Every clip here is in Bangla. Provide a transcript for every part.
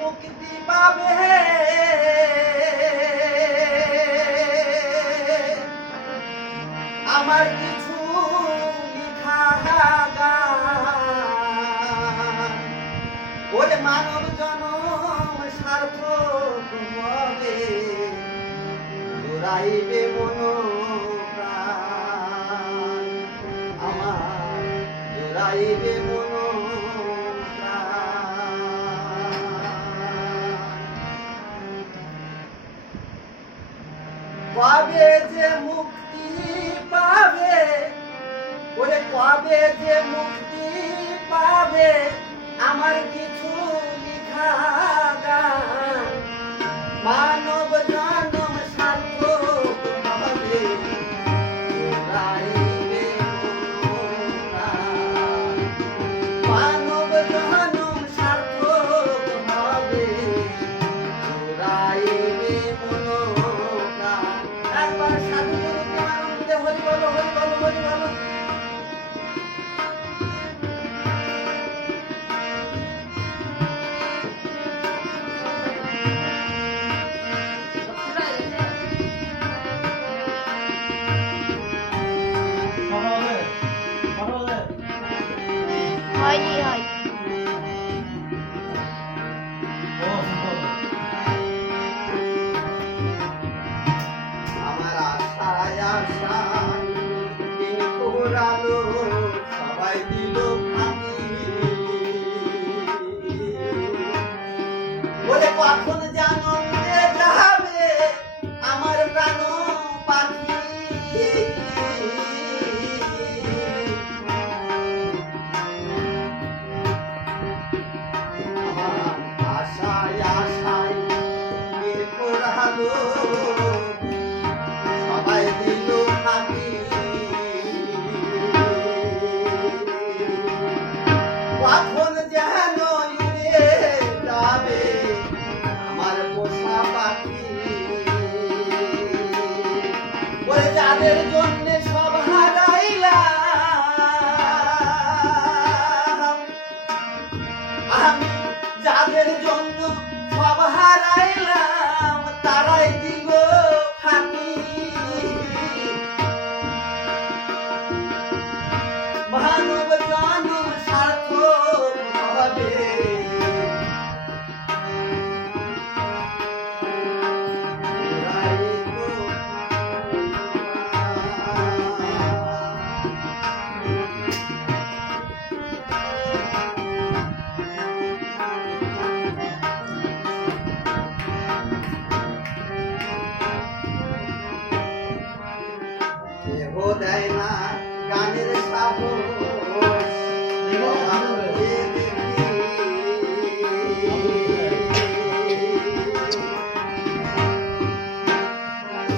মুক্তি পাবে আমার কিছু লিখা গান ওরে মানব জনম সার্থক হবে জোড়াইবে মন প্রাণ আমার জোড়াইবে মন কবে যে মুক্তি পাবে ওরে কবে যে মুক্তি পাবে আমার কিছু লিখা গান মানব জনম সার্থক হবে জোড়াইবে মন প্রাণ মানব জনম সার্থক হবে জোড়াইবে মন প্রাণ একবার সাধু গুরুকে আনন্দে হরি বলো হরি বলো হরি বলো হয়নি হয় আমার আশায় আশায় দিন ঘোরালো সবাই দিল ফাঁকি বলে কখন জানন্দে যাবে আমার প্রাণ পাখি আমার আশায় আশায় দিন ঘোরালো সবাই দিল ফাঁকি কখন যেন উড়ে যাবে আমার পোষা পাখি বলে যাদের জন্য সব হারাইলাম আমি যাদের জন্য সব হারাইলাম তারাই দিল ফাঁকি মানব জনম সার্থক হবে কেহ দেয় না গানের সাহস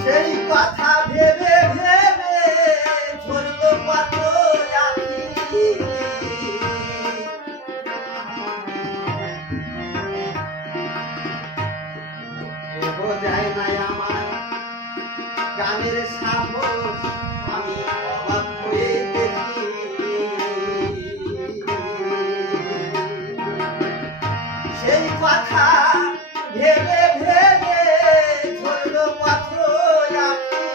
সেই কথা ভেবে ভেবে ঝরল কত আখি কেহ দেয় নাই আমার গানের সাহস আমি অবাক হয়ে দেখি সেই কথা ভেবে ভেবে ঝরল পথ আখি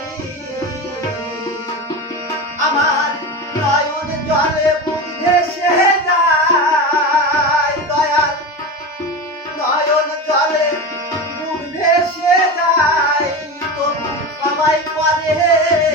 আমার নয়ন জলে বুক ভেসে যায় দয়াল নয়ন জলে বুক ভেসে যায় তবু সবাই করে